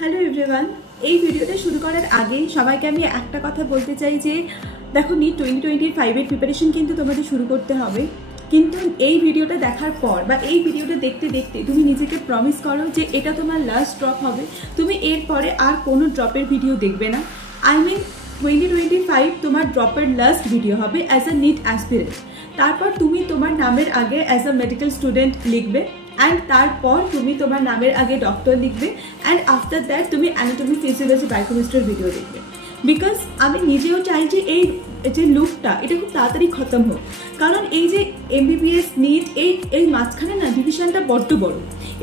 Hello everyone, এই ভিডিওটা শুরু করার আগেই সবাইকে আমি একটা কথা বলতে চাই যে দেখো নিট 2025 এর প্রিপারেশন কিন্তু তোমাদের শুরু করতে হবে। কিন্তু এই ভিডিওটা দেখার পর বা এই ভিডিওটা দেখতে দেখতে তুমি নিজেকে প্রমিস করো যে এটা তোমার লাস্ট ড্রপ হবে, তুমি এরপরে আর কোনো ড্রপের ভিডিও দেখবে না। আই মিন 2025 তোমার ড্রপের লাস্ট ভিডিও হবে অ্যাজ আ নিট অ্যাসপিরেন্ট। তারপর তুমি তোমার নামের আগে অ্যাজ আ মেডিকেল স্টুডেন্ট লিখবে অ্যান্ড তারপর তুমি তোমার নামের আগে ডক্টর লিখবে অ্যান্ড আফটার দ্যাট তুমি অ্যানাটমি ফিজিওলজি বায়োকেমিস্ট্রির ভিডিও দেখবে। বিকজ আমি নিজেও চাই যে এই যে লুকটা এটা খুব তাড়াতাড়ি খতম হোক, কারণ এই যে এমবিবিএস নিট এই মাঝখানে না ডিভিশনটা বড্ড বড়।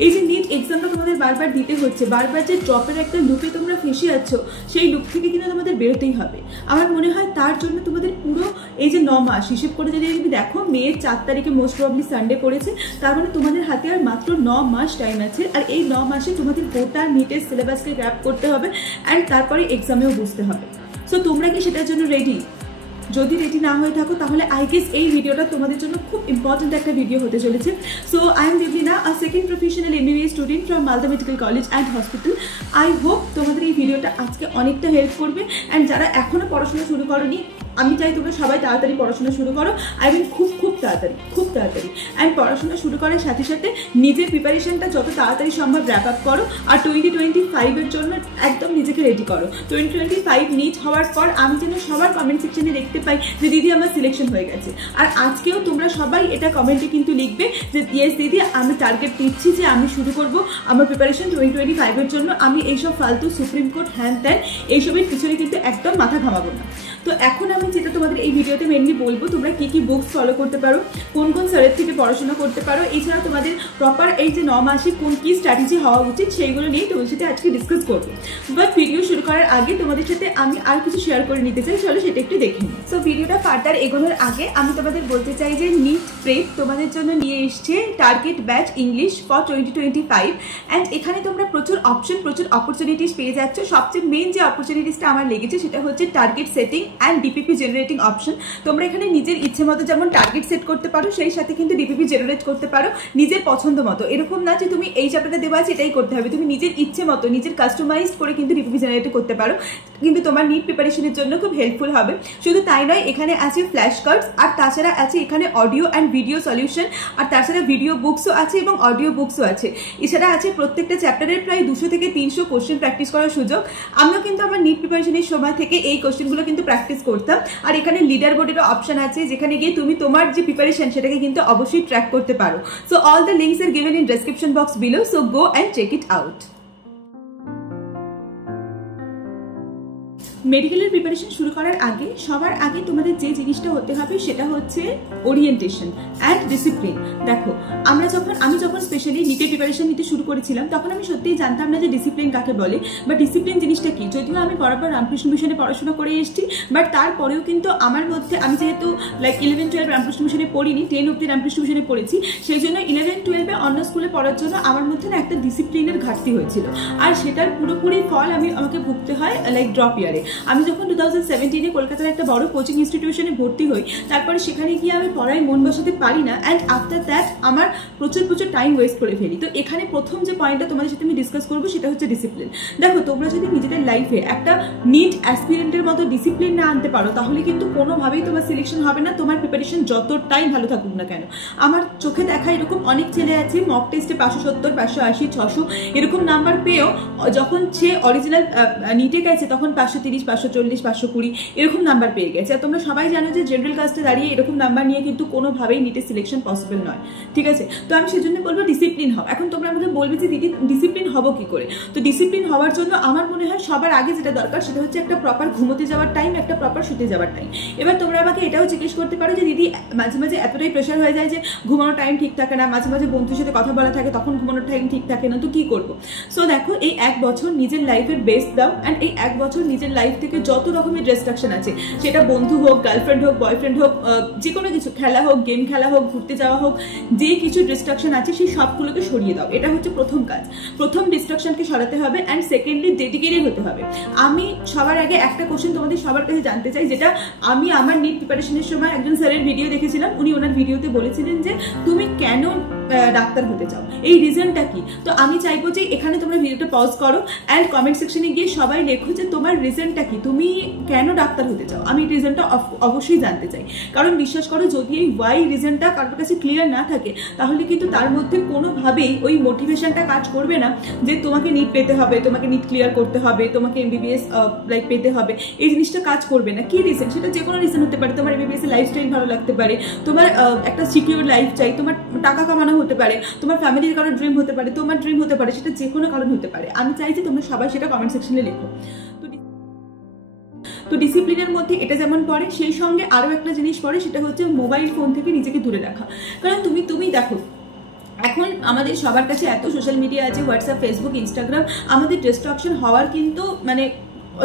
এই যে নিট এক্সামটা তোমাদের বারবার দিতে হচ্ছে, বারবার যে ড্রপের একটা লুকে তোমরা ফেসে যাচ্ছ, সেই লুক থেকে কিন্তু তোমাদের বেরোতেই হবে। আমার মনে হয় তার জন্য তোমাদের পুরো এই যে 9 মাস হিসেব করে যদি তুমি দেখো, মের 4 তারিখে মোস্ট প্রবলি সানডে পড়েছে, তার মানে তোমাদের হাতে আর মাত্র 9 মাস টাইম আছে। আর এই 9 মাসে তোমাদের গোটা নিটের সিলেবাসকে গ্র্যাপ করতে হবে অ্যান্ড তারপরে এক্সামেও বুঝতে হবে। সো তোমরা কি সেটার জন্য রেডি? যদি রেডি না হয়ে থাকো তাহলে আই গেস এই ভিডিওটা তোমাদের জন্য খুব ইম্পর্টেন্ট একটা ভিডিও হতে চলেছে। So I am Deblina, a second professional MBBS student from Malda medical college and hospital. I hope তোমাদের এই ভিডিওটা আজকে অনেকটা হেল্প করবে। অ্যান্ড যারা এখনও পড়াশোনা শুরু করোনি, আমি চাই তোমরা সবাই তাড়াতাড়ি পড়াশোনা শুরু করো। আই মিন খুব তাড়াতাড়ি অ্যান্ড পড়াশোনা শুরু করার সাথে সাথে নিজের প্রিপারেশনটা যত তাড়াতাড়ি সম্ভব র্যাপ আপ করো। আর 2025 জন্য একদম নিজেকে রেডি করো। 2025 নিট হওয়ার পর আমি যেন সবার কমেন্ট সেকশনে দেখতে পাই যে দিদি আমার সিলেকশন হয়ে গেছে। আর আজকেও তোমরা সবাই এটা কমেন্টে কিন্তু লিখবে যে ইয়েস দিদি, আমি টার্গেট দিচ্ছি যে আমি শুরু করবো আমার প্রিপারেশন 2025 জন্য। আমি এইসব ফালতু সুপ্রিম কোর্ট হ্যান ত্যান এইসবের পিছনে কিন্তু একদম মাথা ঘামাবো না। তো এখন আমি যেটা তোমাদের এই ভিডিওতে মেনলি বলবো, তোমরা কি বুকস ফলো করতে পারো, কোন স্যারের থেকে পড়াশোনা করতে পারো, এছাড়া তোমাদের প্রপার এই যে 9 মাসে কি স্ট্র্যাটেজি হওয়া উচিত সেইগুলো নিয়ে তোমাদের সাথে আজকে ডিসকাস করবো। বাট ভিডিও শুরু করার আগে তোমাদের সাথে আমি আর কিছু শেয়ার করে নিতে চাই, চলো সেটা একটু দেখে নিই। সো ভিডিওটা ফার্দার এগোনোর আগে আমি তোমাদের বলতে চাই যে নিট প্রেপ তোমাদের জন্য নিয়ে এসছে target batch English for 2025 and এখানে তোমরা প্রচুর অপশন, প্রচুর অপরচুনিটিস পেয়ে যাচ্ছ। সবচেয়ে মেন যে অপরচুনিটিসটা আমার লেগেছে সেটা হচ্ছে target setting and DPP generating option. তোমরা এখানে নিজের ইচ্ছে মতো যেমন টার্গেট সেট করতে পারো, সেই সাথে কিন্তু ডিপিপি জেনারেট করতে পারো নিজের পছন্দ মতো। এরকম না যে তুমি এই চ্যাপ্টারটা দেওয়া আছে এটাই করতে হবে, তুমি নিজের ইচ্ছে মতো নিজের কাস্টমাইজড করে কিন্তু ডিপিপি জেনারেট করতে পারো, কিন্তু তোমার নিট প্রিপারেশনের জন্য খুব হেল্পফুল হবে। শুধু তাই নয়, এখানে আছে ফ্ল্যাশ কার্ডস, আর তাছাড়া আছে এখানে অডিও অ্যান্ড ভিডিও সলিউশন, আর তাছাড়া ভিডিও বুকসও আছে এবং অডিও বুকসও আছে। এছাড়া আছে প্রত্যেকটা চ্যাপ্টারের প্রায় 200 থেকে 300 কোশ্চেন প্র্যাকটিস করার সুযোগ। আমিও কিন্তু আমার নিট প্রিপারেশনের সময় থেকে এই কোশ্চেনগুলো কিন্তু প্র্যাকটিস করতাম। আর এখানে লিডার বোর্ডেরও অপশন আছে, যেখানে গিয়ে তুমি তোমার যে প্রিপারেশন সেটাকে কিন্তু অবশ্যই ট্র্যাক করতে পারো। So all the links are given in description box below, so go and check it out. মেডিকেলের প্রিপারেশন শুরু করার আগে সবার আগে তোমাদের যে জিনিসটা হতে হবে সেটা হচ্ছে ওরিয়েন্টেশন অ্যান্ড ডিসিপ্লিন। দেখো আমি যখন স্পেশালি নিটের প্রিপারেশন নিতে শুরু করেছিলাম, তখন আমি সত্যিই জানতাম না যে ডিসিপ্লিন কাকে বলে বা ডিসিপ্লিন জিনিসটা কি। যদিও আমি বরাবর রামকৃষ্ণ মিশনে পড়াশোনা করে এসেছি, বাট তারপরেও কিন্তু আমার মধ্যে, আমি যেহেতু লাইক 11-12 রামকৃষ্ণ মিশনে পড়িনি, 10 অব্দি রামকৃষ্ণ মিশনে পড়েছি, সেই জন্য 11-12 অন্য স্কুলে পড়ার জন্য আমার মধ্যে না একটা ডিসিপ্লিনের ঘাটতি হয়েছিল। আর সেটার পুরোপুরি ফল আমাকে ভুগতে হয় লাইক ড্রপ ইয়ারে। আমি যখন 2017-এ কলকাতার একটা বড় কোচিং ইনস্টিটিউশনে ভর্তি হই, তারপরে সেখানে গিয়ে আমি পড়ায় মন বসাতে পারি না অ্যান্ড আফটার দ্যাট আমার প্রচুর টাইম ওয়েস্ট করে ফেলি। তো এখানে প্রথম যে পয়েন্টটা তোমাদের সাথে আমি ডিসকাস করবো সেটা হচ্ছে ডিসিপ্লিন। দেখো, তোমরা যদি নিজেদের লাইফে একটা নিট অ্যাসপিরেন্টের মতো ডিসিপ্লিন না আনতে পারো, তাহলে কিন্তু কোনোভাবেই তোমার সিলেকশন হবে না, তোমার প্রিপারেশন যতটাই ভালো থাকুক না কেন। আমার চোখে দেখা এরকম অনেক ছেলে আছে মক টেস্টে 570, 580, 600 এরকম নাম্বার পেয়েও যখন সে অরিজিনাল নিটে গেছে তখন 530, 540, 520 এরকম নাম্বার পেয়ে গেছে। আর তোমরা সবাই জানো যে জেনারেল কাস্টে দাঁড়িয়ে এরকম নাম্বার নিয়ে কিন্তু কোনোভাবেই নিটের সিলেকশন পসিবল নয়, ঠিক আছে? তো আমি সেজন্য বলবো ডিসিপ্লিন হও। এখন তোমরা আমাকে বলবে যে দিদি ডিসিপ্লিন হবো কি করে? তো ডিসিপ্লিন হওয়ার জন্য আমার মনে হয় সবার আগে যেটা দরকার সেটা হচ্ছে একটা প্রপার ঘুমোতে যাওয়ার টাইম, একটা প্রপার শুতে যাওয়ার টাইম। এবার তোমরা আমাকে এটাও জিজ্ঞেস করতে পারো যে দিদি মাঝে মাঝে এতটাই প্রেশার হয়ে যায় যে ঘুমানোর টাইম ঠিক থাকে না, মাঝে মাঝে বন্ধুর সাথে কথা বলা থাকে তখন ঘুমানোর টাইম ঠিক থাকে না, তো কি করবো? সো দেখো, এই 1 বছর নিজের লাইফের বেস্ট দাও অ্যান্ড এই 1 বছর নিজের লাইফ থেকে যত রকমের ডিস্ট্রাকশন আছে, সেটা বন্ধু হোক, গার্লফ্রেন্ড হোক, বয়ফ্রেন্ড হোক, যে কোনো কিছু, খেলা হোক, গেম খেলা হোক, ঘুরতে যাওয়া হোক, যে কিছু ডিস্ট্রাকশন আছে সেই সবগুলোকে সরিয়ে দাও। এটা হচ্ছে প্রথম কাজ। প্রথম ডিস্ট্রাকশনকে সরাতে হবে অ্যান্ড সেকেন্ডলি ডেডিকেটেড হতে হবে। আমি সবার আগে একটা কোশ্চেন তোমাদের সবার কাছে জানতে চাই, যেটা আমি আমার নিট প্রিপারেশনের সময় একজন স্যারের ভিডিও দেখেছিলাম। উনি ওনার ভিডিওতে বলেছিলেন যে তুমি কেন ডাক্তার হতে চাও, এই রিজনটা কি? তো আমি চাইবো যে এখানে তোমরা ভিডিওটা পজ করো অ্যান্ড কমেন্ট সেকশনে গিয়ে সবাই লেখো যে তোমার রিজনটা কি, তুমি কেন ডাক্তার হতে চাও। আমি রিজনটা অবশ্যই জানতে চাই, কারণ বিশ্বাস করো যদি এই ওয়াই রিজনটা কারোর কাছে ক্লিয়ার না থাকে তাহলে কিন্তু তার মধ্যে কোনোভাবেই ওই মোটিভেশনটা কাজ করবে না যে তোমাকে নিট পেতে হবে, তোমাকে নিট ক্লিয়ার করতে হবে, তোমাকে এমবিবিএস লাইক পেতে হবে, এই জিনিসটা কাজ করবে না। কি রিজন? সেটা যে কোনো রিজন হতে পারে। তোমার এমবিবিএস এর লাইফস্টাইল ভালো লাগতে পারে, তোমার একটা সিকিউর লাইফ চাই, তোমার টাকা কামানো হতে পারে, তোমার ফ্যামিলির কারো ড্রিম হতে পারে, তোমার ড্রিম হতে পারে, সেটা যে কোনো কারণ হতে পারে। আমি চাই যে তোমরা সবাই সেটা কমেন্ট সেকশনে লেখো। তো ডিসিপ্লিনের মধ্যে এটা যেমন পড়ে, সেই সঙ্গে আরও একটা জিনিস পড়ে, সেটা হচ্ছে মোবাইল ফোন থেকে নিজেকে দূরে রাখা। কারণ তুমি দেখো এখন আমাদের সবার কাছে এত সোশ্যাল মিডিয়া আছে, হোয়াটসঅ্যাপ, ফেসবুক, ইনস্টাগ্রাম, আমাদের ডিস্ট্রাকশন হওয়ার কিন্তু মানে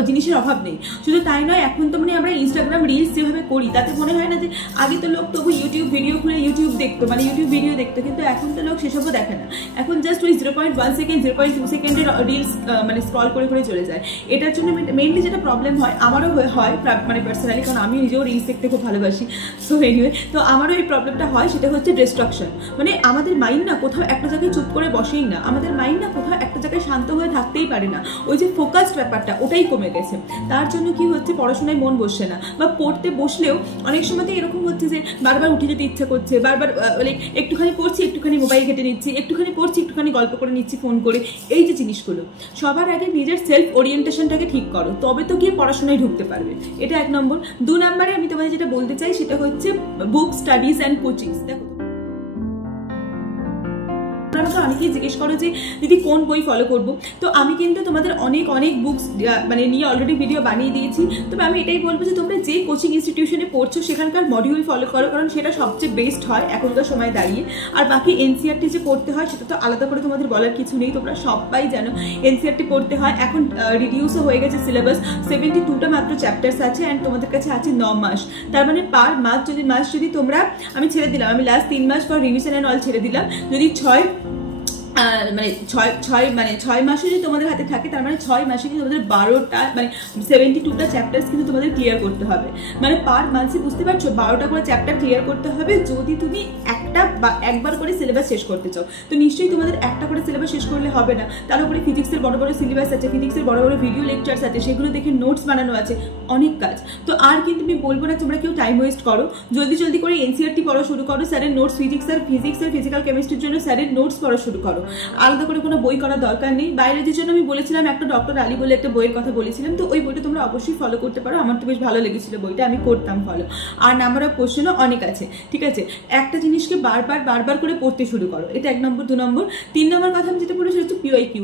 জিনিসের অভাব নেই। শুধু তাই নয়, এখন তো মানে আমরা ইনস্টাগ্রাম রিলস যেভাবে করি তাতে মনে হয় না যে আগে তো লোক তবু ইউটিউব ভিডিও খুলে ইউটিউব দেখতো, মানে ইউটিউব ভিডিও দেখতো, কিন্তু এখন তো লোক সেসবও দেখে না। এখন জাস্ট ওই 0.1 সেকেন্ড 0.2 সেকেন্ডের রিলস মানে স্ক্রল করে করে চলে যায়। এটার জন্য মেইনলি যেটা প্রবলেম হয়, আমারও হয় মানে পার্সোনালি, কারণ আমি নিজেও রিলস দেখতে খুব ভালোবাসি। সো এনিওয়ে, তো আমারও এই প্রবলেমটা হয়, সেটা হচ্ছে ডিস্ট্রাকশন। মানে আমাদের মাইন্ড না কোথাও একটা জায়গায় চুপ করে বসেই না, আমাদের মাইন্ড না কোথাও একটা জায়গায় শান্ত হয়ে থাকতেই পারে না। ওই যে ফোকাসড ব্যাপারটা ওটাই কমে গেছে। তার জন্য কি হচ্ছে, পড়াশোনায় মন বসছে না, বা পড়তে বসলেও অনেক সময় তো এরকম হচ্ছে যে বারবার উঠে যেতে ইচ্ছা করছে, বারবার একটুখানি পড়ছি একটুখানি মোবাইল ঘেটে নিচ্ছি, একটুখানি পড়ছি একটুখানি গল্প করে নিচ্ছি ফোন করে। এই যে জিনিসগুলো, সবার আগে নিজের সেলফ ওরিয়েন্টেশনটাকে ঠিক করো, তবে তো গিয়ে পড়াশোনায় ঢুকতে পারবে। এটা 1 নম্বর। 2 নম্বরে আমি তোমাদের যেটা বলতে চাই সেটা হচ্ছে বুক স্টাডিজ অ্যান্ড কোচিংস। দেখো আমাকে অনেকেই জিজ্ঞেস করো যে দিদি কোন বই ফলো করবো, তো আমি কিন্তু তোমাদের অনেক বুকস মানে নিয়ে অলরেডি ভিডিও বানিয়ে দিয়েছি। তবে আমি এটাই বলবো যে তোমরা যে কোচিং ইনস্টিটিউশনে পড়ছো সেখানকার মডিউল ফলো করো, কারণ সেটা সবচেয়ে বেস্ট হয় এখনকার সময় দাঁড়িয়ে। আর বাকি এনসিআরটি যে পড়তে হয় সেটা তো আলাদা করে তোমাদের বলার কিছু নেই, তোমরা সবাই জানো এনসিআরটি পড়তে হয়। এখন রিডিউসও হয়ে গেছে সিলেবাস, 72টা মাত্র চ্যাপ্টার্স আছে অ্যান্ড তোমাদের কাছে আছে 9 মাস। তার মানে পার মাস যদি তোমরা, আমি ছেড়ে দিলাম, আমি লাস্ট 3 মাস ফর রিভিশন অ্যান্ড অল ছেড়ে দিলাম, যদি 6 মাসে যদি তোমাদের হাতে থাকে, তার মানে 6 মাসে কিন্তু তোমাদের 12টা মানে 72টা চ্যাপ্টার্স কিন্তু তোমাদের ক্লিয়ার করতে হবে। মানে পার মান্থে বুঝতে পারছো 12টা করে চ্যাপ্টার ক্লিয়ার করতে হবে যদি তুমি একটা বা একবার করে সিলেবাস শেষ করতে চাও। তো নিশ্চয়ই তোমাদের একটা করে সিলেবাস শেষ করলে হবে না, তার উপরে ফিজিক্সের বড় বড় সিলেবাস আছে, ফিজিক্সের বড় বড় ভিডিও লেকচার্স আছে, সেগুলো দেখে নোটস বানানো আছে, অনেক কাজ। তো আর কিন্তু আমি বলবো না তোমরা কেউ টাইম ওয়েস্ট করো, জলদি করে এনসিআরটি পড়া শুরু করো, স্যারের নোটস ফিজিক্সের ফিজিক্যাল কেমিস্ট্রির জন্য স্যারের নোটস পড়া শুরু করো, আলাদা করে কোনো বই করার দরকার নেই। বায়োলজির জন্য আমি বলেছিলাম একটা ডক্টর আলী বলে একটা বইয়ের কথা বলেছিলাম, তো ওই বইটা তোমরা অবশ্যই ফলো করতে পারো, আমার তো বেশ ভালো লেগেছিল বইটা, আমি করতাম ফলো। আর নাম্বার অফ কোশ্চেনও অনেক আছে, ঠিক আছে। একটা জিনিসকে বারবার করে পড়তে শুরু করো, এটা 1 নম্বর। 2 নম্বর 3 নম্বর কথা আমি যেটা বলেছি হচ্ছে পিওয়াইকিউ।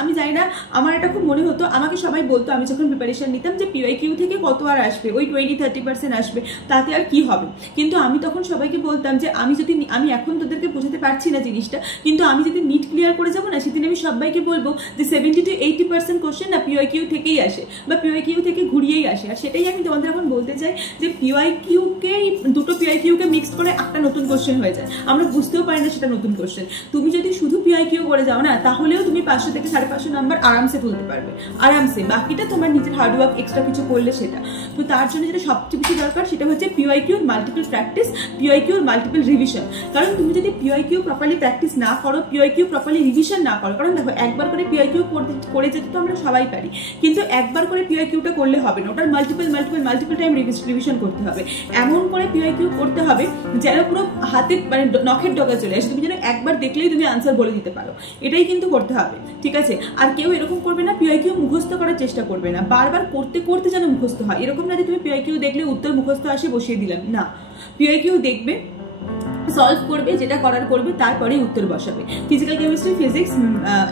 আমি জানি না, আমার এটা খুব মনে হতো, আমাকে সবাই বলতো আমি যখন প্রিপারেশন নিতাম যে পিওয়াইকিউ থেকে কত আর আসবে, ওই 20-30% আসবে, তাতে আর কি হবে। কিন্তু আমি তখন সবাইকে বলতাম যে আমি এখন তোদেরকে বোঝাতে পারছি না জিনিসটা, কিন্তু আমি যদি নিট ক্লিয়ার করে যাবো না, সেদিন আমি সবাইকে বলবো যে 70-80% কোশ্চেন না পিওয়াইকিউ থেকেই আসে বা পিওয়াইকিউ থেকে ঘুরিয়েই আসে। আর সেটাই আমি তোমাদের এখন বলতে চাই যে দুটো পিওয়াইকিউকে মিক্স করে একটা নতুন কোশ্চেন হয়ে যায়, আমরা বুঝতেও পারি না সেটা নতুন কোশ্চেন। তুমি যদি শুধু পিওয়াইকিউ করে যাও না, তাহলেও তুমি 500 থেকে 550 নাম্বার আরামসে তুলতে পারবে, আরামসে। বাকিটা তোমার নিজের হার্ডওয়ার্ক এক্সট্রা কিছু করলে সেটা। তো তার জন্য যেটা সবচেয়ে বেশি দরকার সেটা হচ্ছে পিওয়াইকিউর মাল্টিপল প্র্যাকটিস, পিওয়াইকিউর মাল্টিপল রিভিশন। কারণ তুমি যদি পিওয়াইকিউ প্রপারলি প্র্যাকটিস না করো, পিওয়াইকিউ প্রপারলি রিভিশন না করো, কারণ দেখো একবার করে পিওয়াইকিউ করে যেতে তো আমরা সবাই পারি, কিন্তু একবার করে পিওয়াইকিউটা করলে হবে না, ওটার মাল্টিপল টাইম রিভিশন করতে হবে। এমন করে পিওয়াইকিউ করতে হবে যেন পুরো হাতে মানে নখের ডগা চলে আসে, তুমি যেন একবার দেখলেই তুমি আনসার বলে দিতে পারো, এটাই কিন্তু করতে হবে, ঠিক আছে। আর কেউ এরকম করবে না, পিওয়াইকিউ মুখস্থ করার চেষ্টা করবে না, বারবার করতে যেন মুখস্থ হয়। এরকম না যে তুমি পিওয়াইকিউ দেখলে উত্তর মুখস্থ আসে বসিয়ে দিলাম, না, পিওয়াইকিউ দেখবে, সলভ করবে, যেটা করার করবে, তারপরেই উত্তর বসাবে। Physical chemistry, physics,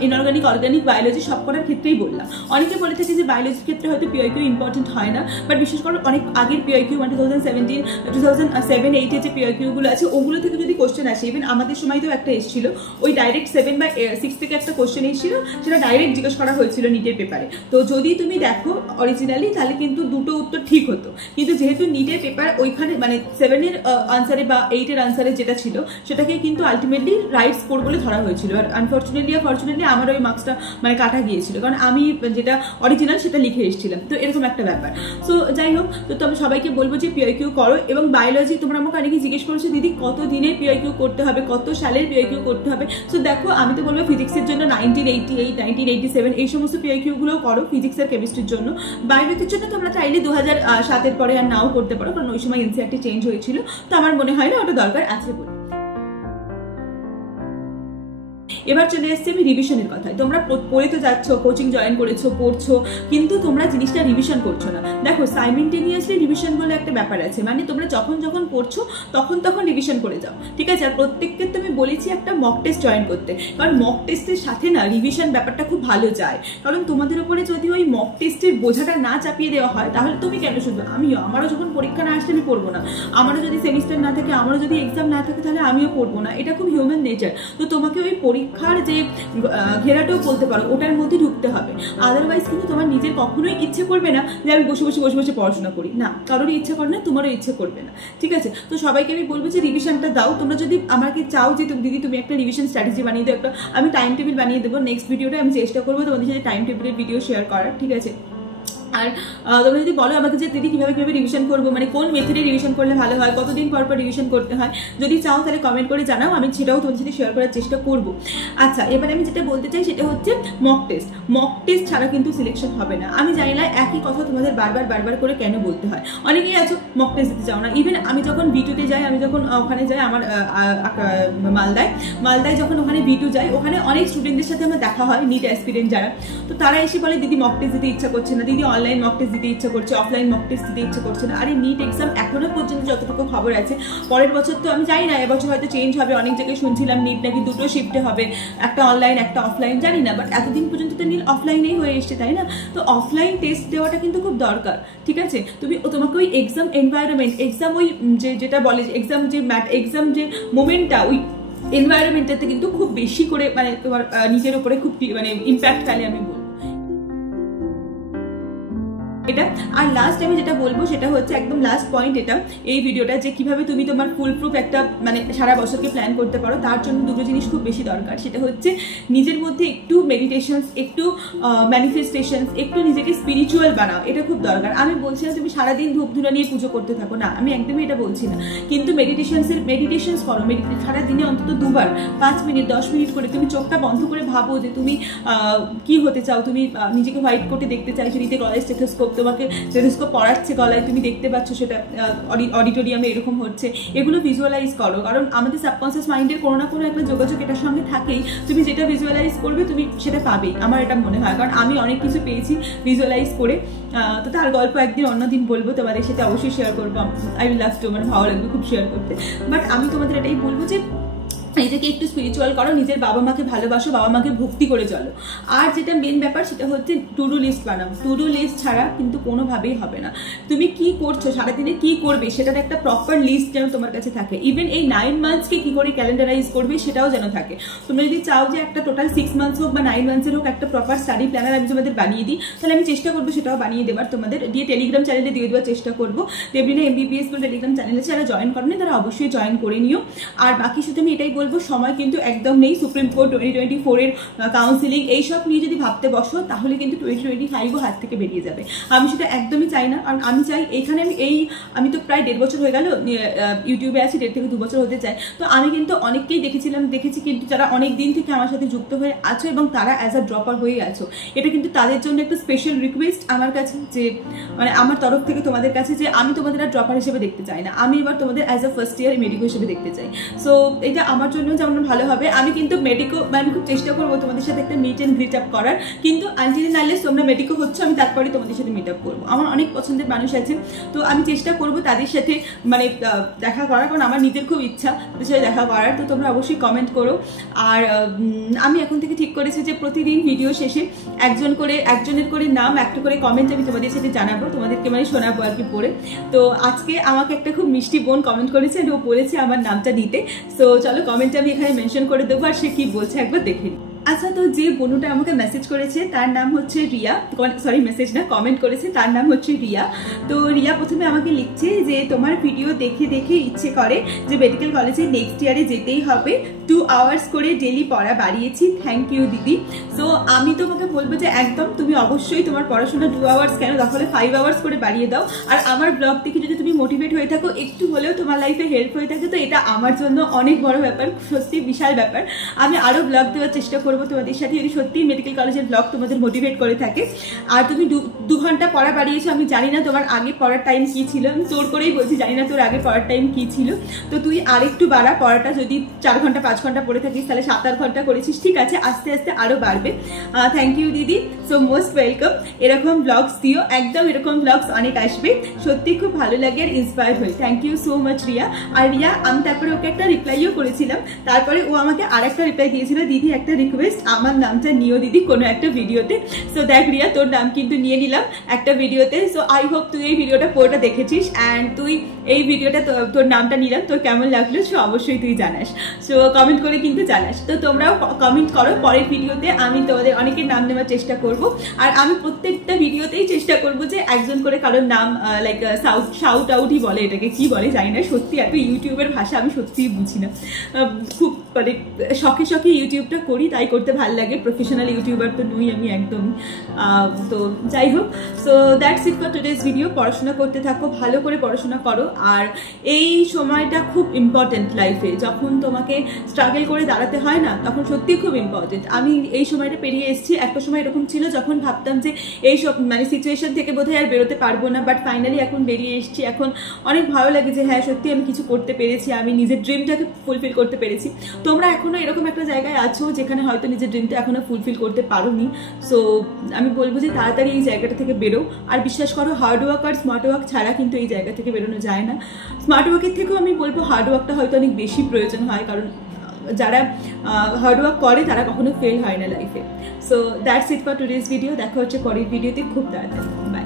inorganic, organic, biology সব করার ক্ষেত্রেই বললাম। অনেকে বলে থাকে যে বায়োলজির ক্ষেত্রে হয়তো পিওয়াইকিউ ইম্পর্টেন্ট হয় না, বাট বিশেষ করে অনেক আগের পিওয়াইকিউ মানে 2007-2008 যে পিওয়াইকিউগুলো আছে ওগুলো থেকে যদি কোশ্চেন আসে, ইভেন আমাদের সময় তো একটা এসেছিল, ওই ডাইরেক্ট 7 বা 6 থেকে একটা কোশ্চেন এসেছিল, সেটা ডাইরেক্ট জিজ্ঞেস করা হয়েছিল নিটের পেপারে। তো যদি তুমি দেখো অরিজিনালি তাহলে কিন্তু দুটো উত্তর ঠিক হতো, কিন্তু যেহেতু নিটের পেপার ওইখানে মানে 7 এর আনসারে বা 8 এর আনসারে যেটা ছিল সেটাকে কিন্তু আলটিমেটলি রাইট স্কোর বলে ধরা হয়েছিল। আর আনফর্চুনেটলি আমার ওই মার্কসটা মানে কাটা গিয়েছিল, কারণ আমি যেটা অরিজিনাল সেটা লিখে এসেছিলাম। তো এরকম একটা ব্যাপার। সো যাই হোক, তো আমি সবাইকে বলবো যে PIQ করো। এবং বায়োলজি তোমরা আমাকে অনেকে জিজ্ঞেস করেছো দিদি কত দিনের PIQ করতে হবে, কত সালের PIQ করতে হবে। সো দেখো, আমি তো বলবো ফিজিক্সের জন্য 1988, 1987 এই সমস্ত PIQ গুলো করো ফিজিক্স আর কেমিস্ট্রির জন্য। বায়োলজির জন্য তোমরা চাইলে 2007-এর পরে আর নাও করতে পারো, কারণ ওই সময় NCERT চেঞ্জ হয়েছিল। তো আমার মনে হয় না ওটা দরকার আছে বলে। এবার চলে এসছে আমি রিভিশনের কথায়। তোমরা পড়ে তো যাচ্ছ, কোচিং জয়েন করেছো, পড়ছো, কিন্তু তোমরা জিনিসটা রিভিশন করছো না। দেখো, সাইমেন্টেনিয়াসলি রিভিশন বলে একটা ব্যাপার আছে, মানে তোমরা যখন যখন পড়ছো তখন রিভিশন করে যাও, ঠিক আছে? আর প্রত্যেককে তুমি বলেছি একটা মক টেস্ট জয়েন করতে, কারণ মক টেস্টের সাথে না রিভিশন ব্যাপারটা খুব ভালো যায়। কারণ তোমাদের উপরে যদি ওই মক টেস্টের বোঝাটা না চাপিয়ে দেওয়া হয়, তাহলে তুমি কেন শুনবে? আমারও যখন পরীক্ষা না আসলে আমি পড়বো না, আমারও যদি সেমিস্টার না থাকে, আমারও যদি এক্সাম না থাকে, তাহলে আমিও পড়বো না। এটা খুব হিউম্যান নেচার। তো তোমাকে ওই পরীক্ষার যে ঘেরাটাও বলতে পারো ওটার মধ্যে ঢুকতে হবে। আদারওয়াইজ কিন্তু তোমার নিজের কখনোই ইচ্ছে করবে না যে আমি বসে বসে পড়াশোনা করি। না, কারোরই ইচ্ছে করে না, তোমারও ইচ্ছে করবে না, ঠিক আছে? তো সবাইকে আমি বলবো যে রিভিশনটা দাও। তোমরা যদি আমাকে চাও যে দিদি তুমি একটা রিভিশন স্ট্র্যাটেজি বানিয়ে দাও, আমি টাইম টেবিল বানিয়ে দেবো। নেক্সট ভিডিওটা আমি চেষ্টা করবো তোমাদের সাথে টাইম টেবিলের ভিডিও শেয়ার করার, ঠিক আছে? আর তোমরা যদি বলো আমাকে যে দিদি কিভাবে রিভিশন করবো, মানে কোন মেথডে রিভিশন করলে ভালো হয়, কতদিন পর রিভিশন করতে হয়, যদি চাও তাহলে কমেন্ট করে জানাও, আমি সেটাও তোমাদের সাথে শেয়ার করার চেষ্টা করবো। আচ্ছা, এবার আমি যেটা বলতে চাই সেটা হচ্ছে মক টেস্ট। মক টেস্ট ছাড়া কিন্তু সিলেকশন হবে না। আমি জানি না একই কথা তোমাদের বারবার করে কেন বলতে হয়। অনেকেই আছো মক টেস্ট দিতে চাও না। ইভেন আমি যখন V2-তে যাই, আমি যখন ওখানে যাই আমার মালদায় যখন ওখানে V2 যাই, ওখানে অনেক স্টুডেন্টদের সাথে আমার দেখা হয়, নিট অ্যাসপিরেন্ট যারা। তো তারা এসে বলে দিদি মক টেস্ট দিতে ইচ্ছা করছে না, দিদি অনলাইন মক টেস্ট দিতে ইচ্ছা করছে, অফলাইন মক টেস্ট দিতে ইচ্ছা করছে না। আরে নিট এক্সাম এখনো পর্যন্ত যতটুকু খবর আছে, পরের বছর তো আমি জানি না, এবছর হয়তো চেঞ্জ হবে। অনেক জায়গায় শুনছিলাম নিট নাকি দুটো শিফটে হবে, একটা অনলাইন একটা অফলাইন, জানি না। বাট এতদিন পর্যন্ত তো নিট অফলাইনেই হয়ে এসছে, তাই না? তো অফলাইন টেস্ট দেওয়াটা কিন্তু খুব দরকার, ঠিক আছে? তোমাকে ওই এক্সাম এনভায়রনমেন্ট, এক্সাম ওই যেটা বলে এক্সাম যে মোমেন্টটা, ওই এনভায়রনমেন্টটাতে কিন্তু খুব বেশি করে মানে তোমার নিজের উপরে খুব মানে ইম্প্যাক্ট ফেলে আমি বলবো এটা। আর লাস্ট আমি যেটা বলবো সেটা হচ্ছে একদম লাস্ট পয়েন্ট এটা এই ভিডিওটা, যে কিভাবে তুমি তোমার ফুল প্রুফ একটা মানে সারা বছরকে প্ল্যান করতে পারো। তার জন্য দুটো জিনিস খুব বেশি দরকার। সেটা হচ্ছে নিজের মধ্যে একটু মেডিটেশনস, একটু ম্যানিফেস্টেশনস, একটু নিজেকে স্পিরিচুয়াল বানাও। এটা খুব দরকার। আমি বলছি না তুমি সারাদিন ধূপধুনা নিয়ে পুজো করতে থাকো, না, আমি একদমই এটা বলছি না। কিন্তু মেডিটেশনস করো। সারাদিনে অন্তত 2 বার 5 মিনিট 10 মিনিট করে তুমি চোখটা বন্ধ করে ভাবো যে তুমি কি হতে চাও। তুমি নিজেকে হোয়াইট কোটে দেখতে চাইছো, নিতে গলায় স্টেথোস্কোপ, তোমাকে স্টেথোস্কোপ পড়াচ্ছে গলায়, তুমি দেখতে পাচ্ছ সেটা অডিটোরিয়ামে এরকম হচ্ছে। এগুলো ভিজুয়ালাইজ করো, কারণ আমাদের সাবকনসিয়াস মাইন্ডের কোনো না কোনো একটা যোগাযোগ এটার সঙ্গে থাকেই। তুমি যেটা ভিজুয়ালাইজ করবে তুমি সেটা পাবেই, আমার এটা মনে হয়। কারণ আমি অনেক কিছু পেয়েছি ভিজুয়ালাইজ করে। তো তার গল্প একদিন অন্যদিন বলবো, তোমাদের সাথে অবশ্যই শেয়ার করবো। আই উইল লাভ টু, আমার ভালো লাগবে খুব শেয়ার করতে। বাট আমি তোমাদের এটাই বলবো যে নিজেকে একটু স্পিরিচুয়াল করো, নিজের বাবা মাকে ভালোবাসো, বাবা মাকে ভক্তি করে চলো। আর যেটা মেন ব্যাপার সেটা হচ্ছে টু ডু লিস্ট বানাও। টু ডু লিস্ট ছাড়া কিন্তু কোনোভাবেই হবে না। তুমি কি করছো, সারাদিনে কি করবে, সেটার একটা প্রপার লিস্ট যেন তোমার কাছে থাকে। ইভেন এই 9 মান্থসকে কি করে ক্যালেন্ডারাইজ করবে সেটাও যেন থাকে। তোমরা যদি চাও যে একটা টোটাল 6 মান্থস হোক বা 9 মান্থসের হোক একটা প্রপার স্টাডি প্ল্যানার আমি তোমাদের বানিয়ে দিই, তাহলে আমি চেষ্টা করবো সেটাও বানিয়ে দেওয়ার, তোমাদের দিয়ে টেলিগ্রাম চ্যানেলে দিয়ে দেওয়ার চেষ্টা করবো। দেবলিনা MBBS বলে টেলিগ্রাম চ্যানেলে যারা জয়েন করেনি তারা অবশ্যই জয়েন করে নিও। আর বাকি শুধু আমি এটাই বলবো, সময় কিন্তু একদম নেই। সুপ্রিম কোর্ট 2024-এর কাউন্সিলিং এইসব নিয়ে যদি ভাবতে বসো তাহলে কিন্তু 2025ও হাত থেকে বেরিয়ে যাবে। আমি সেটা একদমই চাই না। আর আমি চাই এইখানে আমি তো প্রায় 1.5 বছর হয়ে গেল ইউটিউবে আছি, 1.5 থেকে 2 বছর হতে চাই। তো আমি কিন্তু অনেককেই দেখেছি কিন্তু যারা অনেক দিন থেকে আমার সাথে যুক্ত হয়ে আছো এবং তারা অ্যাজ আ ড্রপার হয়ে আছো। এটা কিন্তু তাদের জন্য একটা স্পেশাল রিকোয়েস্ট আমার কাছে, যে মানে আমার তরফ থেকে তোমাদের কাছে, যে আমি তোমাদের আর ড্রপার হিসেবে দেখতে চাই না। আমি এবার তোমাদের as a first year medico হিসেবে দেখতে চাই। সো এটা আমার জন্য যেমন ভালো হবে। আমি কিন্তু আমি খুব চেষ্টা করবো তোমাদের সাথে একটা মিট এন্ড গ্রিট আপ করার, কিন্তু আনটিল আনলেস তোমরা মেডিকো হচ্ছে আমি তারপরে তোমাদের সাথে মিট আপ করবো। আমার অনেক পছন্দের মানুষ আছে, তো আমি চেষ্টা করবো তাদের সাথে মানে দেখা করার, কারণ আমার নিজের খুব ইচ্ছা তাদের সাথে দেখা করার। তো তোমরা অবশ্যই কমেন্ট করো। আর আমি এখন থেকে ঠিক করেছি যে প্রতিদিন ভিডিও শেষে একজনের করে নাম, একটা করে কমেন্ট আমি তোমাদের সাথে জানাবো, তোমাদেরকে মানে শোনাবো আর কি পড়ে। তো আজকে আমাকে একটা খুব মিষ্টি বোন কমেন্ট করেছে, ও বলেছে আমার নামটা নিতে। সো চলো কমেন্টটা আমি এখানে মেনশন করে দেবো, আর সে কি বলছে একবার দেখে নিই। আচ্ছা, তো যে বোনুটা আমাকে মেসেজ করেছে তার নাম হচ্ছে রিয়া, সরি মেসেজ না, কমেন্ট করেছে, তার নাম হচ্ছে রিয়া। তো রিয়া প্রথমে আমাকে লিখছে যে তোমার ভিডিও দেখে দেখে ইচ্ছে করে যে মেডিকেল কলেজে নেক্সট ইয়ারে যেতেই হবে, 2 আওয়ার্স করে ডেলি পড়া বাড়িয়েছি, থ্যাংক ইউ দিদি। সো আমি তোমাকে বলবো যে একদম তুমি অবশ্যই তোমার পড়াশোনা 2 আওয়ার্স কেন, তাহলে 5 আওয়ার্স করে বাড়িয়ে দাও। আর আমার ব্লগ দেখে যদি তুমি মোটিভেট হয়ে থাকো, একটু হলেও তোমার লাইফে হেল্প হয়ে থাকে, তো এটা আমার জন্য অনেক বড় ব্যাপার, সত্যি বিশাল ব্যাপার। আমি আরো ব্লগ দেওয়ার চেষ্টা করবো তোমাদের সাথে যদি সত্যি মেডিকেল কলেজের ব্লগ তোমাদের মোটিভেট করে থাকে। আর তুমি 2 ঘন্টা পড়া বাড়িয়েছো, আমি জানি না তোমার আগে পড়ার টাইম কি ছিল, আমি তোর করেই বলছি, জানি না তোর আগে পড়ার টাইম কি ছিল। তো তুই আরেকটু বাড়া পড়াটা, যদি 4 ঘন্টা 5 ঘন্টা পড়ে থাকিস তাহলে 7-8 ঘন্টা করেছিস, ঠিক আছে, আস্তে আস্তে আরো বাড়বে। থ্যাংক ইউ দিদি, সো মোস্ট ওয়েলকাম। এরকম ব্লগস দিও, একদম এরকম ব্লগস অনেক আসবে, সত্যি খুব ভালো লাগে আর ইন্সপায়ার হই। Thank you so much Riya. আর রিয়া, আমি তারপরে ওকে একটা রিপ্লাইও করেছিলাম, তারপরে ও আমাকে আর একটা রিপ্লাই দিয়েছিল, দিদি একটা রিকোয়েস্ট, আমার নামটা নিও দিদি কোনো একটা ভিডিওতে। সো দেখ রিয়া, তোর নাম কিন্তু নিয়ে নিলাম একটা ভিডিওতে। সো আই হোপ তুই এই ভিডিওটা পুরোটা দেখেছিস, অ্যান্ড তুই এই ভিডিওটা তোর নামটা নিলাম, তোর কেমন লাগলো সো অবশ্যই তুই জানাস, সো কমেন্ট করে কিন্তু জানাস। তো তোমরাও কমেন্ট করো, পরের ভিডিওতে আমি তোমাদের অনেকের নাম নেওয়ার চেষ্টা করব। আর আমি প্রত্যেকটা ভিডিওতেই চেষ্টা করব যে একজন করে কারোর নাম লাইক শাউট আউটই বলে, এটাকে কি বলে জানি না, সত্যি এত ইউটিউবের ভাষা আমি সত্যিই বুঝি না, খুব মানে শখে শখে ইউটিউবটা করি, তাই করতে ভালো লাগে, প্রফেশনাল ইউটিউবার তো নই আমি একদম। তো যাই হোক, so that's it for today's video. পড়াশোনা করতে থাকো, ভালো করে পড়াশোনা করো। আর এই সময়টা খুব ইম্পর্টেন্ট লাইফে, যখন তোমাকে স্ট্রাগল করে দাঁড়াতে হয় না, তখন সত্যি খুব ইম্পর্টেন্ট। আমি এই সময়টা পেরিয়ে এসেছি, একটা সময় এরকম ছিল যখন ভাবতাম যে এইসব মানে সিচুয়েশন থেকে বোধহয় আর বেরোতে পারবো না, বাট ফাইনালি এখন বেরিয়ে এসেছি, এখন অনেক ভালো লাগে যে হ্যাঁ সত্যি আমি কিছু করতে পেরেছি, আমি নিজের ড্রিমটাকে ফুলফিল করতে পেরেছি। তোমরা এখনো এরকম একটা জায়গায় আছো যেখানে হয়তো নিজের ড্রিমটা এখনো ফুলফিল করতে পারোনি, সো আমি বলবো যে তাড়াতাড়ি এই জায়গাটা থেকে বেরো। আর বিশ্বাস করো, হার্ড ওয়ার্ক আর স্মার্ট ওয়ার্ক ছাড়া কিন্তু এই জায়গা থেকে বেরোনো যায় না। স্মার্ট ওয়ার্কের থেকেও আমি বলবো হার্ড ওয়ার্কটা হয়তো অনেক বেশি প্রয়োজন হয়, কারণ যারা হার্ড ওয়ার্ক করে তারা কখনো ফেল হয় না লাইফে। So that's it for today's video. দেখা হচ্ছে পরের ভিডিওতে খুব তাড়াতাড়ি। বাই।